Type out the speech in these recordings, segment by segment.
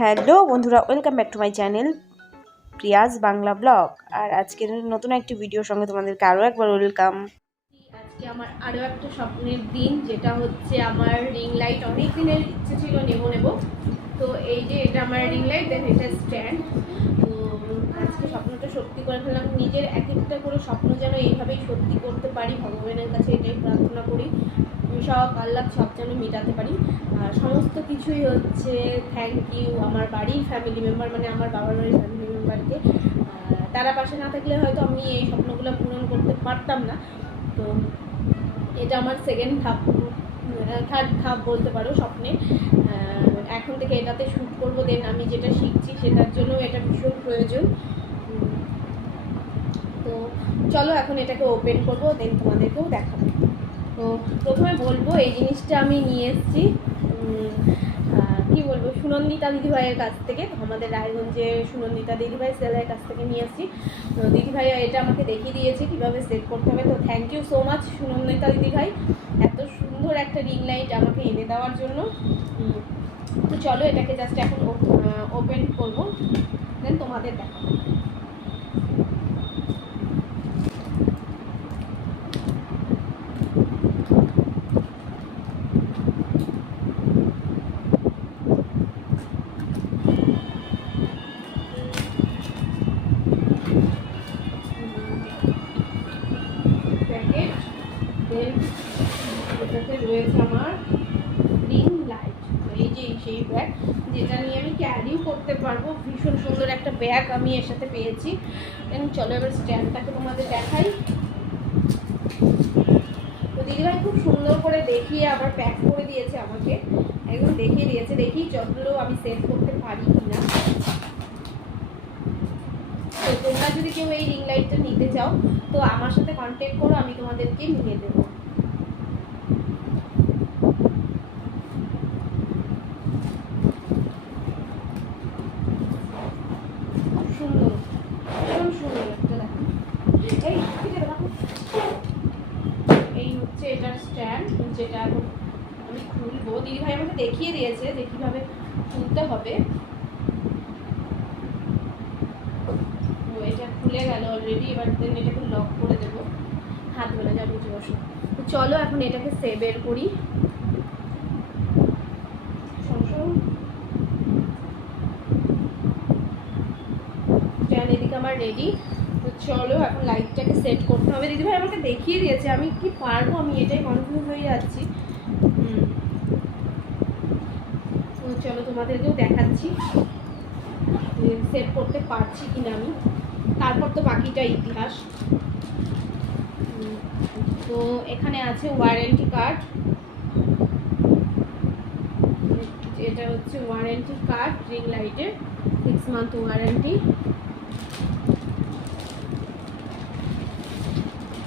Hello বন্ধুরা, welcome back to my channel Priya's Bangla blog. আর আজকের নতুন একটি ভিডিওর সঙ্গে তোমাদেরকে আরও একবার ওয়েলকাম। আজকে আমার আরও একটা স্বপ্নের দিন, যেটা হচ্ছে আমার রিং লাইট অনেক দিনের ইচ্ছে ছিল নেব নেব। তো এই যে এটা আমার রিং লাইট দেন এটা স্ট্যান্ড তো আজকে স্বপ্নটা সত্যি করে ফেললাম। নিজের এক একটা করে স্বপ্ন যেন এইভাবেই সত্যি করতে পারি, ভগবানের কাছে এটাই প্রার্থনা করি। সব আল্লাহ সব যেন মেটাতে পারি। সমস্ত কিছুই হচ্ছে থ্যাংক ইউ আমার বাড়ির ফ্যামিলি মেম্বার মানে আমার বাবার বাড়ির ফ্যামিলি মেম্বারকে তারা পাশে না থাকলে হয়তো আমি এই স্বপ্নগুলো পূরণ করতে পারতাম না। তো এটা আমার সেকেন্ড ধাপ থার্ড ধাপ বলতে পারো স্বপ্নে। এখন থেকে এটাতে শ্যুট করব দেন আমি যেটা শিখছি সেটার জন্য এটা ভীষণ প্রয়োজন। তো চলো এখন এটাকে ওপেন করব দেন তোমাদেরকেও দেখাবো। তো প্রথমে বলব, এই জিনিসটা আমি নিয়ে এসেছি। সুনন্দিতা দিদিভাইয়ের কাছ থেকে, আমাদের রায়গঞ্জে সুনন্দিতা দিদিভাই সেলের কাছ থেকে নিয়ে আসছি। তো দিদিভাই, এটা আমাকে দেখিয়ে দিয়েছে কীভাবে সেট করতে হবে। তো thank you so much Sunandita দিদিভাই। এত সুন্দর একটা রিং লাইট আমাকে এনে দেওয়ার জন্য। তো চলো, এটাকে জাস্ট এখন ওপেন করব। দেন তোমাদের দেখাবো। এটাতে রয়েছে আমার রিং লাইট। এই যে, সেই ব্যাগ, যেটা নিয়ে আমি ক্যারিও করতে পারব। ভীষণ সুন্দর একটা ব্যাগ আমি এর সাথে পেয়েছি। চলো এবার স্ট্যান্ডটাকে তোমাদের দেখাই। তো দিদিভাই খুব সুন্দর করে দেখিয়ে আবার প্যাক করে দিয়েছে আমাকে। একদম দেখিয়ে দিয়েছে। দেখি যতগুলো আমি সেভ করতে পারি কিনা। তো তোমরা যদি কেউ এই রিং লাইটটা নিতে চাও, তো আমার সাথে কন্ট্যাক্ট করো, আমি তোমাদেরকে নিয়ে দেবো খুব সুন্দর ভীষণ সুন্দর একটা দেখো এই ঠিক আছে দেখো এই হচ্ছে এটার স্ট্যান্ড যেটা আমি খুলবো। দিদিভাই আমাকে দেখিয়ে দিয়েছে যে কীভাবে খুলতে হবে। তো এটা খুলে গেল অলরেডি এবার দেন এটাকে লক করে দেবো। হাত বেলা যাবে বসো। তো চলো এখন এটাকে সে বের করি। এদিকে আমার রেডি চলো, এখন লাইটটাকে সেট করতে হবে। দিদিভাই আমাকে দেখিয়ে দিয়েছে, আমি কি পারব? আমি এটাই কনফিউজ হয়ে যাচ্ছি। হুম। চলো, তোমাদেরকেও দেখাচ্ছি। সেট করতে পারছি কিনা আমি। তারপর তো বাকিটা ইতিহাস। তো এখানে আছে ওয়ারেন্টি কার্ড এটা হচ্ছে ওয়ারেন্টি কার্ড রিং লাইটের সিক্স মান্থ ওয়ারেন্টি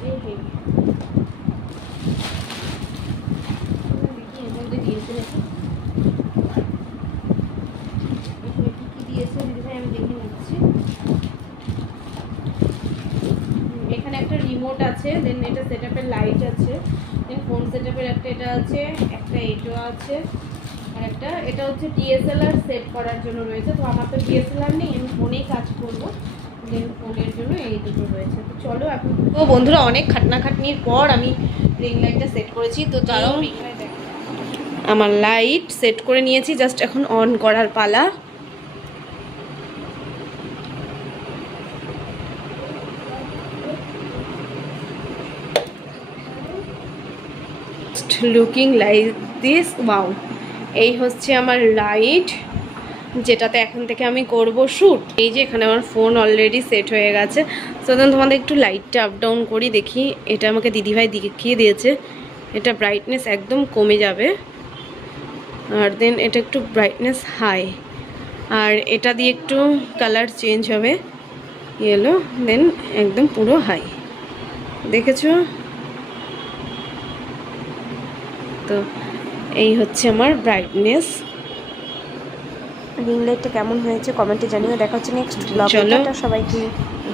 এই হে। দেখি এর মধ্যে দিয়েছে নাকি এখানে একটা রিমোট আছে দেন এটা সেটআপের লাইট আছে দেন ফোন সেটআপের একটা এটা আছে, একটা এটো আছে, আর একটা, এটা হচ্ছে ডিএসএলআর সেট করার জন্য রয়েছে। তো আমার তো ডিএসএলআর নেই, আমি ফোনেই কাজ করব। ফোনের জন্য এই দুটো রয়েছে। তো চলো এখন তো বন্ধুরা অনেক খাটনাখাটনির পর আমি রিং লাইটটা সেট করেছি। তো তারাও আমার লাইট সেট করে নিয়েছি জাস্ট এখন অন করার পালা। লুকিং লাইক দিস ওয়াও এই হচ্ছে আমার লাইট যেটাতে এখন থেকে আমি করব শ্যুট। এই যে এখানে আমার ফোন অলরেডি সেট হয়ে গেছে। তো তোমাদের একটু লাইটটা আপ ডাউন করি, দেখি। এটা আমাকে দিদিভাই দেখিয়ে দিয়েছে। এটা ব্রাইটনেস একদম কমে যাবে। আর দেন এটা একটু ব্রাইটনেস হাই আর এটা দিয়ে একটু কালার চেঞ্জ হবে। ইয়েলো দেন একদম পুরো হাই দেখেছ? তো, এই হচ্ছে আমার ব্রাইটনেস রিং লাইটটা কেমন হয়েছে কমেন্টে জানিয়ে দেখা হচ্ছে নেক্সট ব্লগ। সবাইকে।